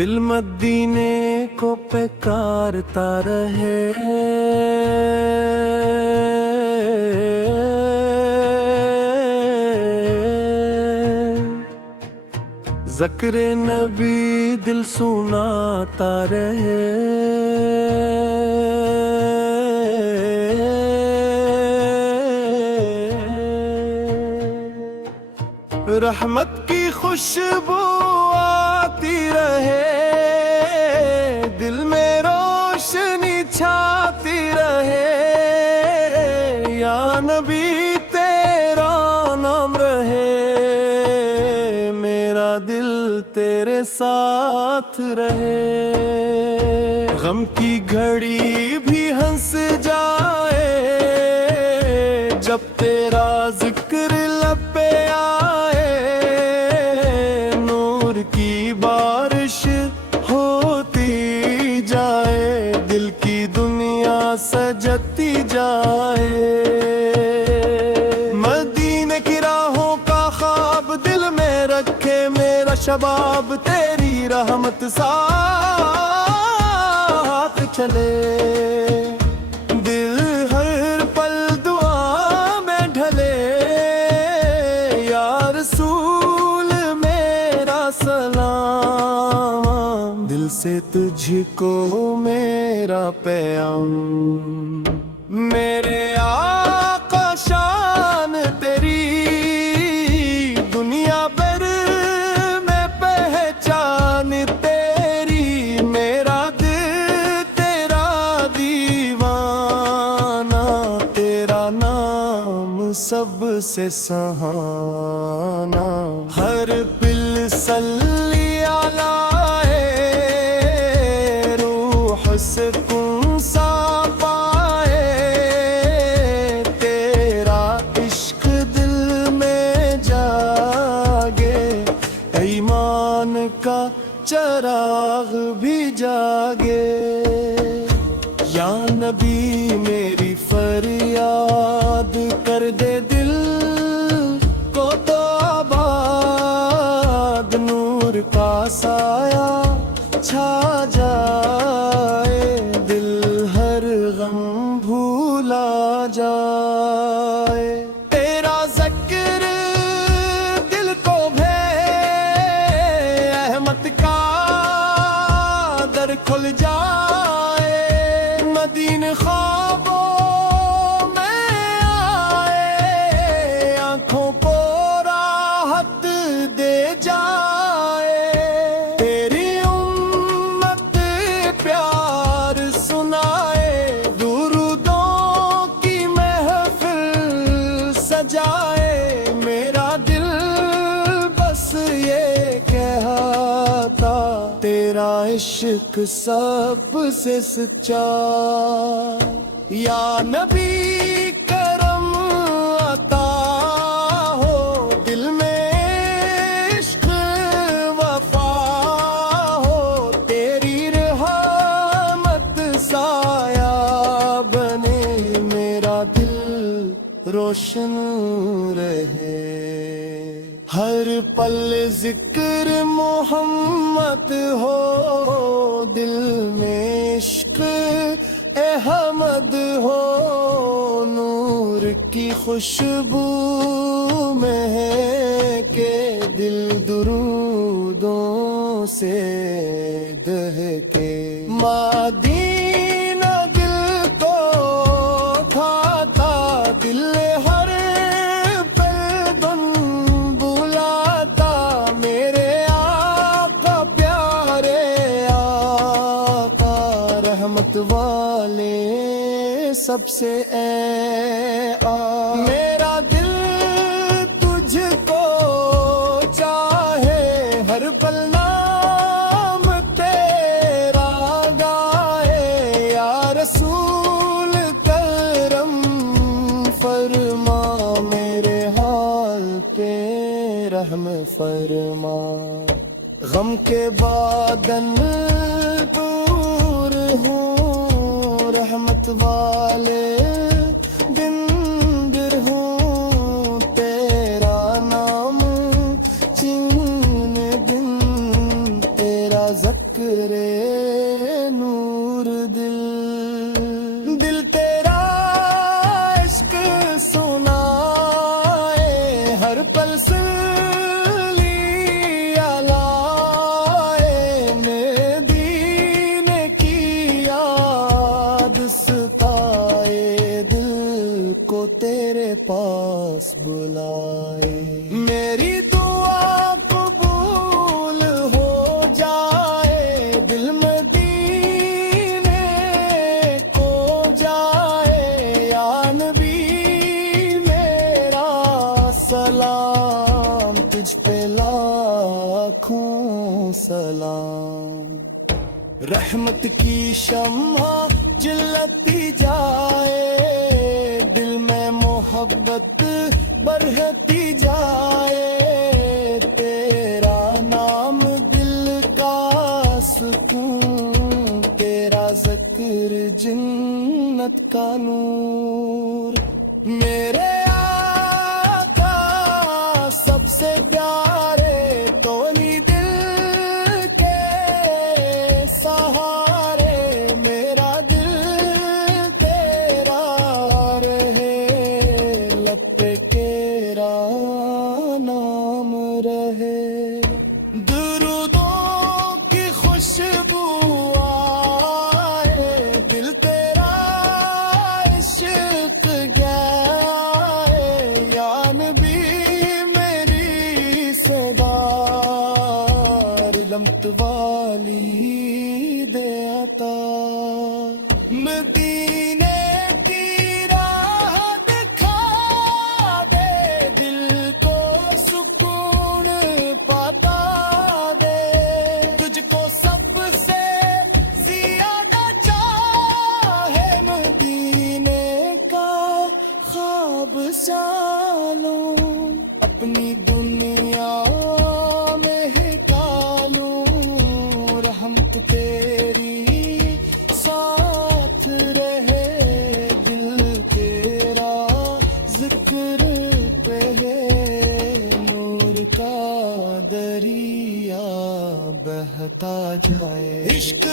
دل مدینے کو پکارتا رہے، ذکر نبی دل سناتا رہے، رحمت کی خوشبو آتی رہے، دل میں روشنی چھاتی رہے، یا نبی تیرا نام رہے، میرا دل تیرے ساتھ رہے، غم کی گھڑی بھی ہنس جائے، جب تیرا ذکر لب پہ آئے، نور کی بارش ہوتی جائے، دل کی دنیا سجتی جائے، مدینے کی راہوں کا خواب دل میں رکھے میرا شباب، تیری رحمت ساتھ چلے، دل ہر پل دعا میں ڈھلے، یا رسول میرا سلام، دل سے تجھ کو میرا پیام، میرے آقا شان تیری دنیا بھر میں پہچان تیری، میرا دل تیرا دیوانہ، تیرا نام سب سے سہانا، ہر پل صلی علیہ روح سکون سا پائے، تیرا عشق دل میں جاگے، ایمان کا چراغ بھی جاگے، یا نبی میری فریاد کر دے دل کو تو آباد، نور کا سایہ چھا جائے، دل ہر غم بھولا جائے، تیرا ذکر دل کو بھے احمد کا در کھل جائے، مدینے خوابوں میں آئے، آنکھوں کو راحت دے جائے، تیری امت پیار سنائے، درودوں کی محفل سجائے، میرا دل بس یہ کہتا تیرا عشق سب سے سچا، یا نبی کرم عطا ہو، دل میں عشق وفا ہو، تیری رحمت سایہ بنے، میرا دل روشن رہے، ہر پل ذکر محمد ہو، دل میں عشق احمد ہو، نور کی خوشبو مہکے، دل درودوں سے دہکے، مدینہ دل کو کھاتا، دل ہر پل دن بلاتا، میرے آقا پیارے آقا، رحمت والے سب سے اے میرا دل تجھ کو چاہے، ہر پل نام تیرا گائے، یا رسول کرم فرما، میرے حال پہ رحم فرما، غم کے بادل دور ہوں، رحمت والے دن در ہوں، تیرا نام چین دن، تیرا ذکر دل تیرا عشق سنائے ہر پل سلیہ لائے مدینے کی یاد ستائے دل کو تیرے پاس بلائے میری دعا قبول ہو جائے دل مدینے کو جائے یا نبی میرا سلام تجھ پہ لاکھوں سلام رحمت کی شمع جلتی جائے دل میں محبت بڑھتی جائے تیرا نام دل کا سکون تیرا ذکر جنت کا نور میرے آقا سب سے پیارے تو نہیں دل کے سہارے میرا دل تیرا رہے لب پہ تیرا نام رہے درودوں کی خوشبو آئے دل تیرا عشق گائے یا نبی میری صدا لمت والی دے عطا مدینے کی راہ دکھا دے دل کو سکون پاتا دے تجھ کو سب سے زیادہ چاہے مدینے کا خواب سالوں اپنی دنیا میں ڈالوں رحمت تیری ساتھ رہے دل تیرا ذکر پہ ہے نور کا دریا بہتا جائے عشق